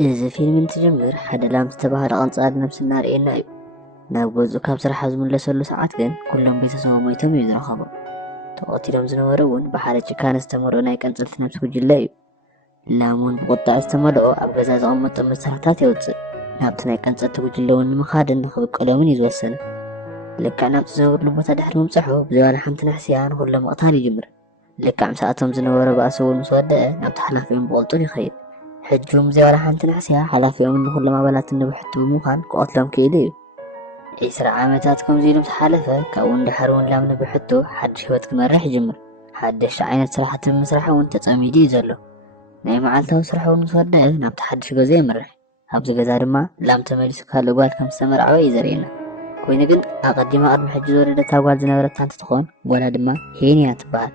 إذا فيلم تجمر حدا لام تبهر قنصاد نفس النار إينا ناقوزو كاب سرح زمون لسلو ساعات كن كلهم بيتسوا ميتم يزرخبو تقاتلهم زنورون بحالة كان استمروا ناي كنصل في نفس وجلايو لامون بقطع استمروا أبغزا زغمت مسرحتات يوصل نابت ناي كنصل توجلون مخادن نخبق قلمون يزوسن لك نابت زنور لبوتا دحر ممسحو بزوال حمت نحسيان كلهم قطار يجمر لك عم ساعتهم زنور بأسول مسودة نابت حلافين بقلطون يخيل حجهم زوال حمت نحسيا حلافين من كل ما بلات النبحتو بمخان قاتلهم كيليو إسرع عامتاتكم زيلم تحالفة كون دحرون لام نبحتو حد شوت كمرح يجمر حدش عينة صراحة مسرحة وانت تأميدي زلو ناي معالتها صراحة ونسودة نابت حدش غزي مرح أبزي غزار ما لام تماليس كالو قال كم سمر عوي زرينا كوين قن أقدم أرم حجزور إذا تاقوال زنورة تانت تخون ولا دما هيني أتبال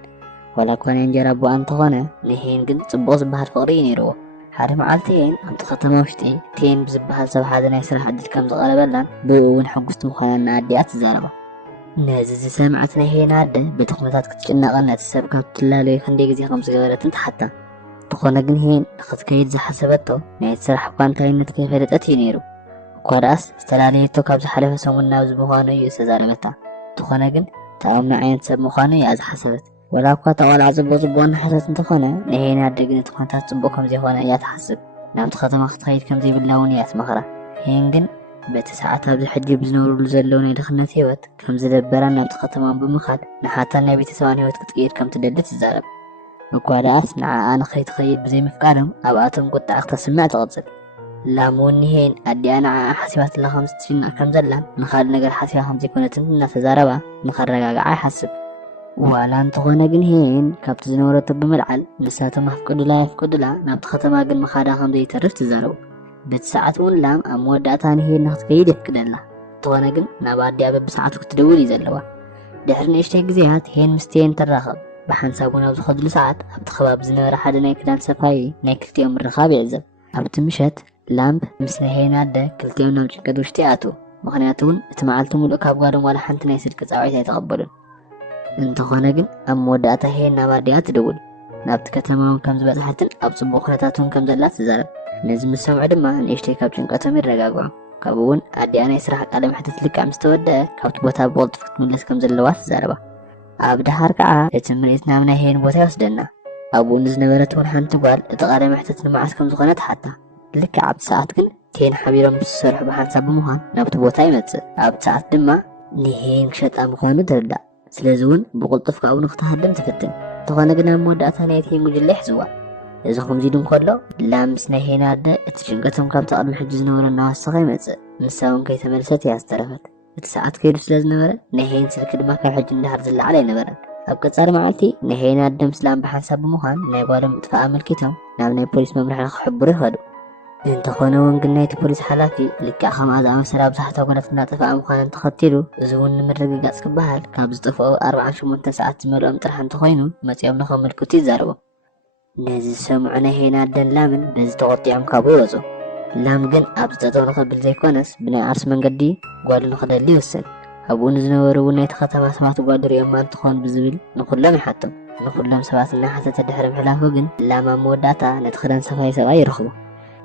ولا كون ينجر أبو أن تخونه نهين قن تبوز بهار فقرين يروا حارم عالتين أنت ختمه وشتي تين بزبها سب حدا يسرح عدل كم صغار بلان بيقون حقست مخانا ناديات زاربا نازز سمعتنا هي نادة بتقمتات كتشنا غنات السبكات تلالو يخندي زي خمس غيرات انت حتى تخونا قن هين نخذ كيد زي حسبتو نايت سرح وكان تاينت كيف يدتأتي نيرو وقراس استلاليتو كابز حلفة سومنا وزبوخانو يسزاربتا تخونا قن تأمنا عين سب مخانو يأز حسبت ولا قطع ولا عزب وزبون حساس انتخونا نهينا دقن تخونتات صبوكم زي هونا يات حسب نام تخطم اختخيد كم زي باللون يات مخرا هينجن بتساعتها بحدي بزنور لزلون يدخلنا تيوت كم زي دبرا نام تخطمان بمخاد نحاتا نبي تسوان هيوت كتقير كم تدلت الزارب وكواداس نعا انا خيط خيط بزي مفقالهم ابعاتهم قد اختا سمعت غضزل لامون نهين ادي انا حسيبات الله 5 كم زلان نخاد نقر حسيبا 5 كونت انتنا تزاربا نخرقا عاي حسب ولا انتخونا قن هين كابت زنورة بملعل نساته مفقود لا يفقود لا نابت ختما قن مخادا خمزي يترف تزارو بتساعت ون لام اموداتان هين نخت كيد يفقد الله تخونا قن ناباد ديابا بساعتو كتدول يزلوا دحرنا اشتاق زيات هين مستين تراخب بحان سابونا بزخد لساعت ابت خباب زنورة حدا نايكدان سفاي نايكلت يوم الرخاب يعزب ابت مشت لامب مسنا هين عدا كلت يوم نامش كدو اشتياتو مغنياتون اتمعالتو ملو كابقادم ولا حانت نايسد كتاوعيتا يتقبلون انتخونا قن اموداتا هين ناباديات تدول نابت كتمام كم زبطحتن ابصبو خنتاتون كم زلات تزارب نزم السمع دما نيشتي كاب چنقاتهم يرغاغوا كابون ادي انا يسرح قلم حتت لك عم استوده كابت بوتا بولت فت ملس كم زلوات تزاربا اب دحار كعا اتمريت نامنا هين بوتا يوسدنا ابو نزنبرتون حنت قال اتقالم حتت نمعس كم زخنت حتى لك عبد ساعت كن تين حبيرم بسرح بحنساب مهان نابت بوتا يمتص عبد ساعت دما نهين شتا مخانو تردا سلازون بقلطف كاو نختهدم تفتن تخونا قنا موداتا نايتي مجل يحزوا إذا خم زيدون كله لامس نهينا دا اتشنقتهم كاب تقرم حجز نورا نواسقا يمتزق نساون كي تملست ياسترفت اتساعت كيدو سلاز نورا نهين سلك دما كاب حج اندهار زل علي نبرا أبقى صار معالتي نهينا دا مسلام بحساب مهان نايقوالهم اتفاق ملكتهم نعم ناي بوليس ممرح نخحبو ريخدو انت خونا ونقل نايت بوليس حلافي لك اخام عاد عام سراب صحتا وقلتنا تفاق مخان تخطيلو زون نمرق قاسك بحال كابز طفقو 4 ساعات زمالو امترح انت خوينو ماتيام نخو ملكوتي زاربو نازي سمعنا هنا دن لامن بز تغطيعم كابو يوزو لام قن ابزتو نخد بالزي كونس بناي عرس من قدي قوالو نخد اللي يوسن ابو نزنورو ونايت خطما سمعتو قادر يمان تخون بزبل نقول لهم حتم نقول لهم سباتنا حتى تدحرم حلافو قن لاما موداتا نتخدان سفاي سواي رخبو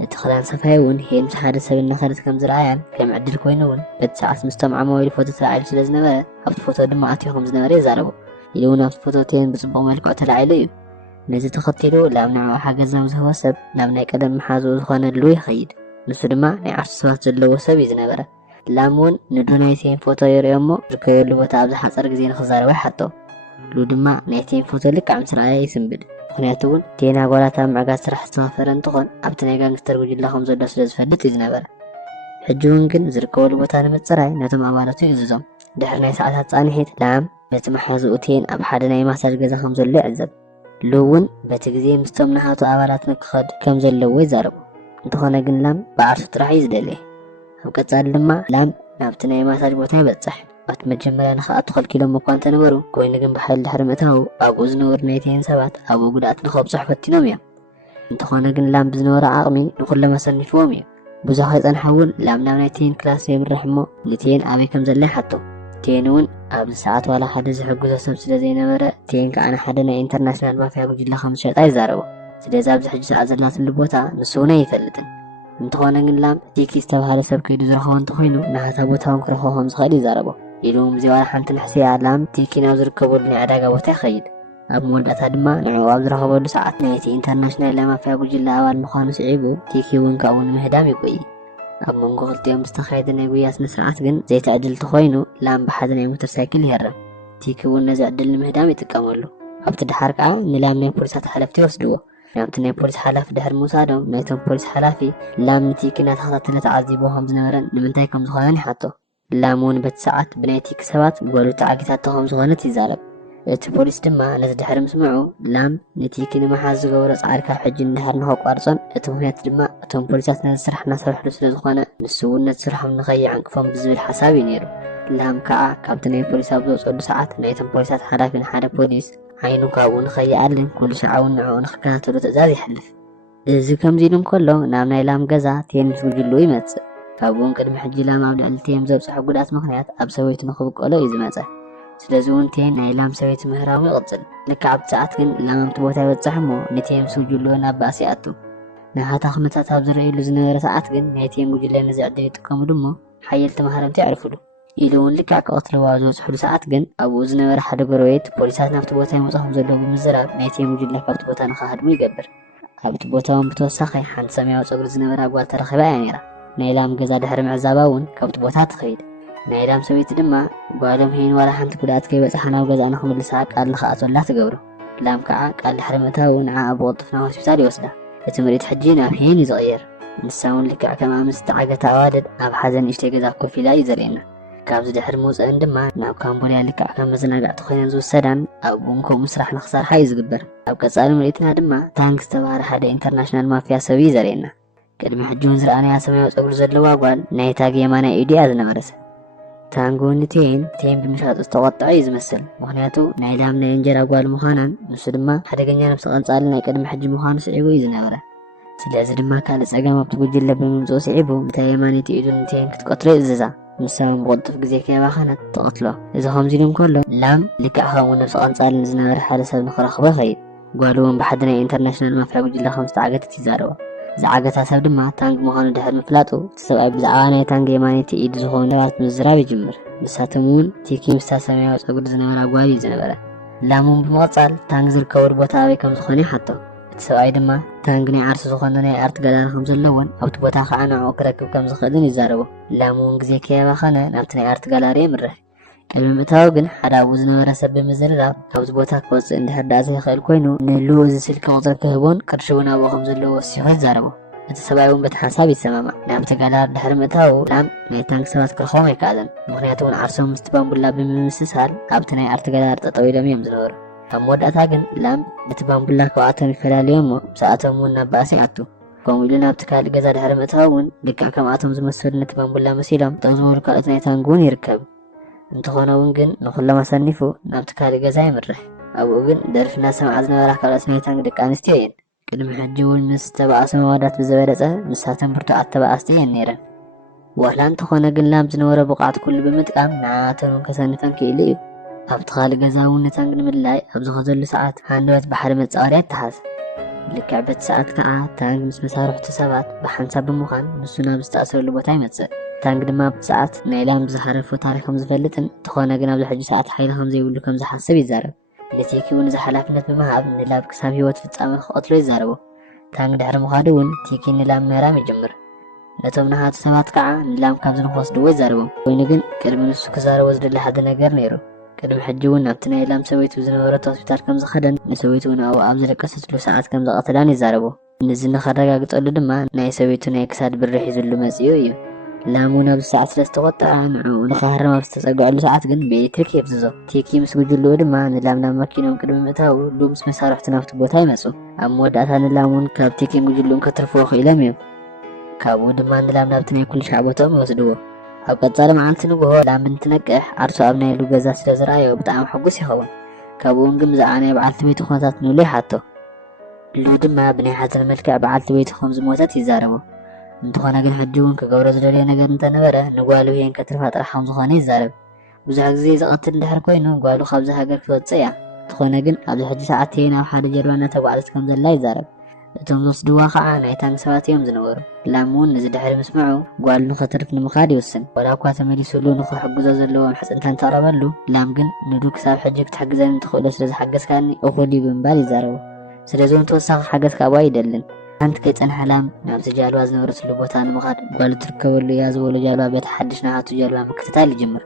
نتخدان سفايون هي مسحادة سبيلنا خدت كم زرعيان كم عدل كوينون بتساعت مستمع مويل فوتو تلعيل سلازنا بلا هفت فوتو دما اتيو خمس نماري زاربو يلون هفت فوتوتين بصبو مالكو تلعيليو نزي تخطيلو لامنا حاجة زوز هو سب لامنا يقدم محازو زخوانا اللوي خيد نسو دما نعرس سوات زلو سب يزنا بلا لامون ندو نايتين فوتو يريومو ركيو اللو بتابز حصر قزين خزاروي حطو لو دما نايتين فوتو لك عم سرعي يسنبل مخنياتون تينا قولاتا معقا سرح استغفران تخون ابتنا يقان كتر وجي اللهم زلو سلز فدت يزنا بلا حجون كن زركو اللو بتانا متسرعي ناتم عبارتو يززم دحرنا ساعتها صانحيت لام بيتم حازوتين ابحادنا يماساج قزا خمزو اللي عزب لون بتجزي مستمنا هاتو أولات نكخد كم زلوا يزاربو انتخونا قن لام بعرف تراح يزدلي وكتار لما لام نابتنا يماساج بوتا بتصح وقت مجملا نخا أدخل كيلو مقوان تنورو كوين قن بحال حرمتهو أبو زنور نيتين سبات أبو قدات نخوب صحفة تنوميا انتخونا قن لام بزنور عاقمين نقول لما سنفوميا بزاخيط نحول لام نيتين كلاس يم رحمو نتين أبي كم زلي حطو تينون قبل ساعات ولا حدا زحقو زسب سلازي نبرا تين كأنا حدنا انترناشنال ما فيها بجي لها 5 شرط اي زاربو سلازي ابز حج ساعة زلات اللبوتا نسونا يفلتن እንተኾነ ግን ላም ቲኪ ዝተባሃለ ሰብ ከይዱ ዝረኸቦ እንተኾይኑ ናሃታ ቦታውን ክረኽቦም ዝኽእል ይዛረቦ ኢሉም ብዘይዋላ ሓንቲ ንሕስያ ላም ቲኪ ናብ ዝርከበሉ ናይ ዕዳጋ ቦታ ይኸይድ ኣብ መወዳእታ ድማ ንዕኡ ኣብ ዝረኸበሉ ሰዓት ናይቲ ኢንተርናሽናል ናይ ማፍያ ጉጅለ ኣባል ምዃኑ ስዒቡ ቲኪ እውን ካብኡ ንምህዳም ይቆይ ኣብ መንጎ ክልቲኦም ዝተኻየደ ናይ ጉያ ስነ ስርዓት ግን ዘይተዕድል እንተኾይኑ ላም ብሓደ ናይ ሞተር ሳይክል ይህረም ቲኪ እውን ነዚ ዕድል ንምህዳም ይጥቀመሉ ኣብቲ ድሓር ከዓ ንላም ናይ ፖሊሳት ሓለፍቲ ይወስድዎ ናብቲ ናይ ፖሊስ ሓላፊ ድሕሪ ምውሳዶም ናይቶም ፖሊስ ሓላፊ ላም ንቲኪ እናተኸታተለ ተዓዚቦ ከም ዝነበረን ንምንታይ ከም ዝኾነን ይሓቶ ላም እውን በቲ ሰዓት ብናይ ቲኪ ሰባት ጓሉ ተዓጊታቶ ከም ዝኾነት ይዛረብ እቲ ፖሊስ ድማ ነቲ ድሕሪ ምስምዑ ላም ንቲኪ ንምሓዝ ዝገበሮ ፃዕሪ ካብ ሕጂ እንድሕር ንኸቋርፆን እቲ ምክንያት ድማ እቶም ፖሊሳት ነዚ ስራሕ እናሰርሕሉ ስለዝኾነ ንሱ እውን ነቲ ስርሖም ንኸይዓንቅፎም ብዝብል ሓሳብ እዩ ነይሩ ላም ከዓ ካብቲ ናይ ፖሊስ ኣብ ዝወፀሉ ሰዓት ናይቶም ፖሊሳት ሓላፊ ንሓደ ፖሊስ ዓይኑ ካብኡ ንኸይኣልን ኩሉ ሸዓውን ንዕኡ ንኽከታተሉ ትእዛዝ ይሕልፍ እዚ ከምዚ ኢሉ እንከሎ ናብ ናይ ላም ገዛ ቴን ዝጉጅሉ ይመፅእ ካብኡን ቅድሚ ሕጂ ላም ኣብ ልዕሊ ቴም ዘብፅሖ ጉድኣት ምክንያት ኣብ ሰበይቱ ንኽብቀሎ እዩ ዝመፀ ስለዚ እውን ቴን ናይ ላም ሰበይቲ ምህራሙ ይቕፅል ልክዕ ኣብቲ ሰዓት ግን ላም ኣብቲ ቦታ ይበፅሕ እሞ ንቴም ዝጉጅሉ ናብ ባእሲ ይኣቱ ናሃታ ኩነታት ኣብ ዝረአየሉ ዝነበረ ሰዓት ግን ናይ ቴም ጉጅለ ነዚ ዕድል ይጥቀምሉ እሞ ሓየልቲ ማህረምቲ ይዕርፍሉ ኢሉ እውን ልክዕ ክቐትልዋ ዝበፅሕሉ ሰዓት ግን ኣብኡ ዝነበረ ሓደ ጎረቤት ፖሊሳት ናብቲ ቦታ ይመፅኦም ዘለዎ ብምዝራብ ናይ ቴም ጉጅለ ካብቲ ቦታ ንኸሃድሙ ይገብር ኣብቲ ቦታ እውን ብተወሳኺ ሓንቲ ሰማያዊ ፀጉሪ ዝነበራ ጓል ተረኺባ እያ ነይራ ናይ ላም ገዛ ድሕሪ ምዕዛባ እውን ካብቲ ቦታ ትኸይድ ናይ ላም ሰበይቲ ድማ ጓሎም ሄን ዋላ ሓንቲ ጉድኣት ከይበፅሓ ናብ ገዛ ንኽምልሳ ቃል ንኽኣትወላ ትገብሮ ላም ከዓ ቃል ድሕሪ ምእታው ንዓ ብቕልጡፍ ናብ ሆስፒታል ይወስዳ እቲ ምርኢት ሕጂ ናብ ሄን እዩ ዝቕየር ንሳ እውን ልክዕ ከም ኣምስ ዝተዓገተ ኣዋልድ ኣብ ሓዘን ንእሽተይ ገዛ ኮፍ ኢላ እዩ ዘርእየና ካብዚ ድሕሪ ምውፅአን ድማ ናብ ካምቦልያ ልክዕ ከም መዘናጋዕቲ ኮይነን ዝውሰዳን ኣብኡ እውን ከምኡ ስራሕ ንኽሰርሓ እዩ ዝግበር ኣብ ቀፃሊ ምርኢትና ድማ ታንክ ዝተባሃለ ሓደ ኢንተርናሽናል ማፍያ ሰብ እዩ ዘርእየና ቅድሚ ሕጂ እውን ዝረኣናያ ሰማያዊ ፀጉሪ ዘለዋ ጓል ናይ ታግ የማናይ ኢዱ እያ ዝነበረሰ ታንጎ ንቴን ብምሻጡ ዝተቆጥዐ እዩ ዝመስል ምክንያቱ ናይ ላም ናይ እንጀራ ጓል ምዃናን ንሱ ድማ ሓደገኛ ነብሲ ቀንፃሊ ናይ ቅድሚ ሕጂ ምዃኑ ስዒቡ እዩ ዝነበረ ስለዚ ድማ ካልእ ፀገም ኣብቲ ጉጅለ ብምምፅኡ ስዒቡ እታ የማነይቲ ኢዱ ንቴን ክትቆትሎ ይእዝዛ ንሳውን ብቕልጡፍ ግዜ ከይባኸነት ተቐትሎ እዚ ከምዚ ኢሉ እንከሎ ላም ልክዕ ከምኡ ነብሲ ቀንፃሊ ንዝነበረ ሓደ ሰብ ንኽረኽቦ ይኸይድ ጓሉ እውን ብሓደ ናይ ኢንተርናሽናል ማፍያ ጉጅለ ከም ዝተዓገተት ይዛረቦ ዝዓገታ ሰብ ድማ ታንግ ምዃኑ ድሕሪ ምፍላጡ እቲ ሰብኣይ ብዛዕባ ናይ ታንግ የማነይቲ ኢድ ዝኾኑ ሰባት ምዝራብ ይጅምር ንሳቶም እውን ቲኪ ምስታ ሰማያዊ ፀጉሪ ዝነበራ ጓል እዩ ዝነበረ ላም እውን ብምቕፃል ታንግ ዝርከበሉ ቦታ ኣበይ ከም ዝኾነ ይሓቶ እቲ ሰብኣይ ድማ ታንግ ናይ ዓርሲ ዝኾነ ናይ ኣርት ጋላሪ ከም ዘለዎን ኣብቲ ቦታ ከዓ ንዕኡ ክረክብ ከም ዝኽእልን ይዛረቦ ላም እውን ግዜ ከይባኸነ ናብቲ ናይ ኣርት ጋላሪ ይምርሕ ቅድሚ ምእታው ግን ሓደ ኣብኡ ዝነበረ ሰብ ብምዝርራብ ካብዚ ቦታ ክወፅእ እንድሕር ዳኣ ዘይኽእል ኮይኑ ንልኡ እዚ ስልኪ ቁፅሪ ክህቦን ቅርሺ እውን ኣብኡ ከም ዘለዎ ወሲኹ ይዛረቦ እቲ ሰብኣይ እውን በቲ ሓሳብ ይሰማማዕ ናብቲ ጋላሪ ድሕሪ ምእታው ላም ናይ ታንክ ሰባት ክረኽቦም ኣይከኣለን ምክንያቱ እውን ዓርሶም ምስቲ ባምቡላ ብምምስሳል ኣብቲ ናይ ኣርት ጋላሪ ጠጠው ኢሎም እዮም ዝነበሩ ኣብ መወዳእታ ግን ላም በቲ ባምቡላ ካብኣቶም ይፈላለዩ እሞ ምስኣቶም እውን ናብ ባእሲ ይኣቱ ከምኡ ኢሉ ናብቲ ካልእ ገዛ ድሕሪ ምእታው እውን ልክዕ ከምኣቶም ዝመስሉ ነቲ ባምቡላ መሲሎም ጠው ዝበሉ ካልኦት ናይ ታንክ እውን ይርከብ እንተኾነ እውን ግን ንኩሎም ኣሰኒፉ ናብቲ ካልእ ገዛ ይምርሕ ኣብኡ ግን ደርፊ እናሰምዓ ዝነበራ ካልኦት ናይ ታንክ ደቂ ኣንስትዮ እየን ቅድሚ ሕጂ እውን ምስ ተባእሶ መዋዳት ብዝበለፀ ንሳተን ብርቱዓት ተባእስቲ እየን ነይረን ዋላ እንተኾነ ግን ላም ዝነበረ ብቕዓት ኩሉ ብምጥቃም ንዓቶም ከሰንፈን ክኢሉ እዩ ኣብቲ ካልእ ገዛ እውን ንታንክ ንምልላይ ኣብ ዝኸዘሉ ሰዓት ሃንደበት ባሕሪ መፃወርያ ይተሓዝ ልክዕ በቲ ሰዓት ከዓ ታንክ ምስ መሳርሕቲ ሰባት ብሓንሳብ ብምዃን ንሱ ናብ ዝተኣሰረሉ ቦታ ይመፅእ ታንክ ድማ ኣብቲ ሰዓት ናይ ላም ዝሓረፎ ታሪክ ከም ዝፈልጥን እንተኾነ ግን ኣብዚ ሕጂ ሰዓት ሓይሊ ከም ዘይብሉ ከም ዝሓስብ ይዛረብ ለቲኪ እውን እዚ ሓላፍነት ብምሃብ ንላብ ክሳብ ሂወት ፍጻመ ክቐትሎ ይዛረቦ ታንክ ድሕሪ ምኻዱ እውን ቲኪ ንላም ምህራም ይጅምር ነቶም ናሃቱ ሰባት ከዓ ንላም ካብዚ ንክወስድዎ ይዛረቦም ኮይኑ ግን ቅድሚ ንሱ ክዛረቦ ዝደሊ ሓደ ነገር ነይሩ ቅድሚ ሕጂ እውን ናብቲ ናይ ላም ሰበይቱ ዝነበረቶ ሆስፒታል ከም ዝኸደን ንሰበይቱ እውን ኣብኡ ኣብ ዝለቀሰትሉ ሰዓት ከም ዘቐተላን ይዛረቦ ነዚ ንኸረጋግፀሉ ድማ ናይ ሰበይቱ ናይ ክሳድ ብሪ ሒዙሉ መፅኡ እዩ ላም እውን ኣብዚ ሰዓት ስለዝተቆጥዐ ንዕኡ ንኽሃርም ኣብ ዝተፀግዐሉ ሰዓት ግን ብኤሌክትሪክ የብዝዞ ቲኪ ምስ ጉጅልኡ ድማ ንላም ናብ መኪኖም ቅድሚ ምእታው ሉ ምስ መሳርሕቲ ናብቲ ቦታ ይመፁ ኣብ መወዳእታ ንላም እውን ካብ ቲኪን ጉጅልኡን ከትርፍዎ ክኢሎም እዮም ካብኡ ድማ ንላም ናብቲ ናይ ኩሉ ሻዕ ቦትኦም ይወስድዎ ኣብ ቀፃሊ መዓልቲ ንግሆ ላም እንትነቅሕ ዓርሶ ኣብ ናይ ሉ ገዛ ስለ ዝረኣዮ ብጣዕሚ ሕጉስ ይኸውን ካብኡ እውን ግን ብዛዕባ ናይ በዓልቲ ቤቱ ኩነታት ንብሎ ይሓቶ ሉ ድማ ብናይ ሓዘን መልክዕ በዓልቲ ቤቱ ከም ዝሞተት ይዛረቦ እንተኾነ ግን ሕጂ እውን ክገብሮ ዝደለዮ ነገር እንተነበረ ንጓሉ ሄን ከትርፋ ጥራሕ ከም ዝኾነ ይዛረብ ብዙሕ ግዜ ዝቐትል እንድሕር ኮይኑ ጓሉ ካብዚ ሃገር ክትወፅእ እያ እንተኾነ ግን ኣብዚ ሕጂ ሰዓት ሄን ኣብ ሓደ ጀልባ እናተጓዓዘት ከም ዘላ ይዛረብ እቶም ዝወስድዋ ከዓ ናይ ታንክ ሰባት እዮም ዝነበሩ ላም እውን ነዚ ድሕሪ ምስምዑ ጓሉ ንኽትርፍ ንምኻድ ይውስን ወላ እኳ ተመሊሱሉ ንኽሕግዞ ዘለዎም ሕፅንታ እንተቕረበሉ ላም ግን ንዱ ክሳብ ሕጂ ክትሕግዘኒ ትኽእሎ ስለዝሓገዝካኒ እኹል ብምባል ይዛረቡ ስለዚኦም ተወሳኺ ሓገዝ ካብዋ ይደልን ሓንቲ ከይፀንሐ ላም ናብቲ ጃልባ ዝነበረትሉ ቦታ ንምኻድ ጓሉ ትርከበሉ እያ ዝበሎ ጃልባ ቤት ሓድሽ ናሃቱ ጃልባ ምክትታል ይጅምር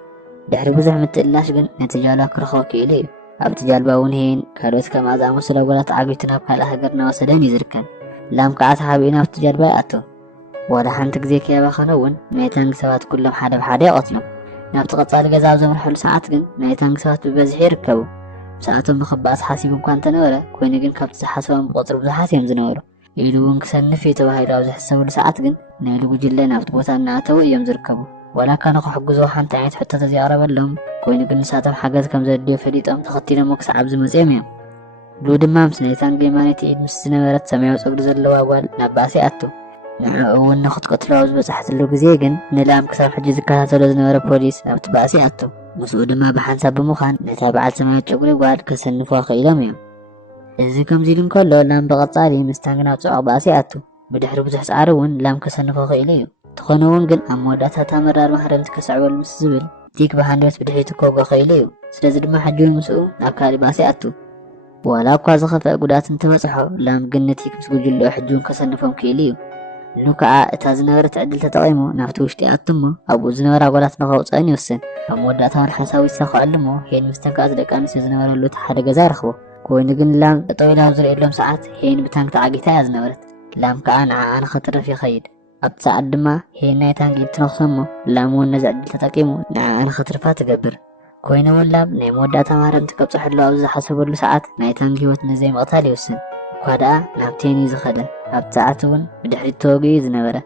ድሕሪ ብዙሕ ምትእላሽ ግን ነቲ ጃልባ ክረኽቦ ክኢሉ እዩ ኣብቲ ጃልባ እውን ሄን ካልኦት ከም ዝኣመሰሉ ኣጓላት ዓበይቲ ናብ ካልእ ሃገር እናወሰደን እዩ ዝርከብ ላም ከዓ ተሓቢኡ ናብቲ ጃልባ ይኣቱ ወላ ሓንቲ ግዜ ከይባኸነ እውን ናይ ታንክ ሰባት ኩሎም ሓደ ብሓደ ይቐትሎም ናብቲ ቀጻሊ ገዛ ኣብ ዘምርሐሉ ሰዓት ግን ናይ ታንክ ሰባት ብበዝሒ ይርከቡ ሰዓቶም ንኽባኣስ ሓሲቡ እኳ እንተነበረ ኮይኑ ግን ካብቲ ዝሓሰቦም ብቁፅሪ ብዙሓት እዮም ዝነበሩ ኢሉ እውን ክሰንፍ እዩ ተባሂሉ ኣብ ዝሕሰበሉ ሰዓት ግን ናይ ጉጅለ ናብቲ ቦታ እናኣተዉ እዮም ዝርከቡ ወላ እኳ ንኽሕግዞ ሓንቲ ዓይነት ሕቶት ዘቕረበሎም ኮይኑ ግን ንሳቶም ሓገዝ ከም ዘድልዮ ፈሊጦም ተኸቲሎም ክሳብ ዝመፅኦም እዮም ብሉ ድማ ምስ ናይ ታንክ የማነይቲ ኢድ ምስ ዝነበረት ሰማያዊ ፀጉሪ ዘለዋ ጓል ናብ ባእሲ ኣቱ ንዕኡ እውን ንኽትቀትሎ ኣብ ዝበፅሓትሉ ግዜ ግን ንላም ክሳብ ሕጂ ዝከታተሎ ዝነበረ ፖሊስ ኣብቲ ባእሲ ኣቱ ምስኡ ድማ ብሓንሳብ ብምዃን ነታ በዓል ሰማያዊ ጨጉሪ ጓል ከሰንፍዋ ክኢሎም እዮም እዚ ከምዚ ኢሉ እንከሎ ላም ብቐጻሊ ምስ ታንክ ናብ ፅዑቕ ባእሲ ኣቱ ብድሕሪ ብዙሕ ፃዕሪ እውን ላም ከሰንፎ ክኢሉ እዩ ተኾነ እውን ግን ኣብ መወዳእታ እታ መራር ማሕረምቲ ከስዕበሉ ምስ ዝብል ቲክ ብሃንደበት ብድሕሪቱ ከውጎ ክኢሉ እዩ ስለዚ ድማ ሕጂ ምስኡ ናብ ካሊእ ባእሲ ኣቱ ወላ እኳ ዝኸፍአ ጉድኣት እንተበፅሖ ላም ግን ነቲክ ምስ ጉጅልኡ ሕጂ እውን ከሰንፎም ክኢሉ እዩ ኑ ከዓ እታ ዝነበረት ዕድል ተጠቒሙ ናብቲ ውሽጢ ኣቱ እሞ ኣብኡ ዝነበራ ጓላት ንኸውፅአን ይወስን ኣብ መወዳእታውን ሓሳቡ ይሳኽዐሉ እሞ ሄን ምስ ተንከኣት ደቂ ኣንስትዮ ዝነበረሉ እቲ ሓደ ገዛ ይረኽቦ ኮይኑ ግን ላም ጠጠው ኢላ ኣብ ዝሪእየሎም ሰዓት ሄን ብታንክ ተዓጊታ እያ ዝነበረት ላም ከዓ ንዓኣ ንኸትርፍ ይኸይድ ኣብቲ ሰዓት ድማ ሄን ናይ ታንክ ኢድ ትነኽሶ እሞ ላም እውን ነዚ ዕድል ተጠቂሙ ንዓኣ ንኸትርፋ ትገብር ኮይኑ እውን ላም ናይ መወዳእታ ማሕረምቲ ከብፅሐሉ ኣብ ዝሓሰበሉ ሰዓት ናይ ታንክ ሂወት ነዘይ ምቕታል ይውስን እኳ ደኣ ናብ ቴን እዩ ዝኸደ ኣብቲ ሰዓት እውን ብድሕሪት ተወጊኡ እዩ ዝነበረ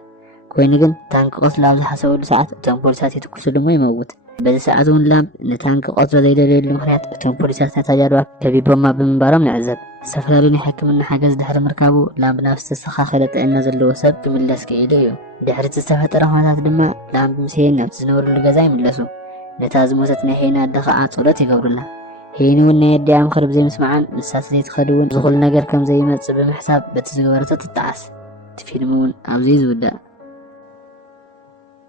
ኮይኑ ግን ታንክ ቆስሉ ኣብ ዝሓሰበሉ ሰዓት እቶም ፖሊሳት ይትኩስሉ እሞ ይመውት በዚ ሰዓት እውን ላም ንታንክ ቆስሎ ዘይደልየሉ ምክንያት እቶም ፖሊሳት ናታ ጃልባ ከቢቦማ ብምንባሮም ንዕዘብ ዝተፈላለዩ ናይ ሕክምና ሓገዝ ድሕሪ ምርካቡ ላም ናብ ዝተስተኻኸለ ጥዕና ዘለዎ ሰብ ክምለስ ክኢሉ እዩ ድሕሪ እቲ ዝተፈጠረ ኩነታት ድማ ላም ምስ ሄን ናብቲ ዝነበሩሉ ገዛ ይምለሱ ነታ ዝሞተት ናይ ሄን ኣደ ከዓ ፀሎት ይገብሩላ ሄን እውን ናይ ኣዲኣ ምክሪ ብዘይምስማዓን ንሳት ዘይትኸድ እውን ዝኹሉ ነገር ከም ዘይመፅእ ብምሕሳብ በቲ ዝገበረቶ ትጠዓስ እቲ ፊልም እውን ኣብዚ ዝውዳእ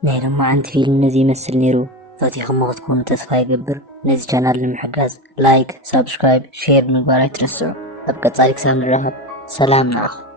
ናይ ሎማዓንቲ ፊልም ነዚ ይመስል ነይሩ ፈቲኹም ክትኮኑ ተስፋ ይገብር ነዚ ቻናል ንምሕጋዝ ላይክ ሰብስክራይብ ሼር ምግባር ኣይትረስዑ ኣብ ቀጻሊ ክሳብ ንራኸብ ሰላም ንዓኹም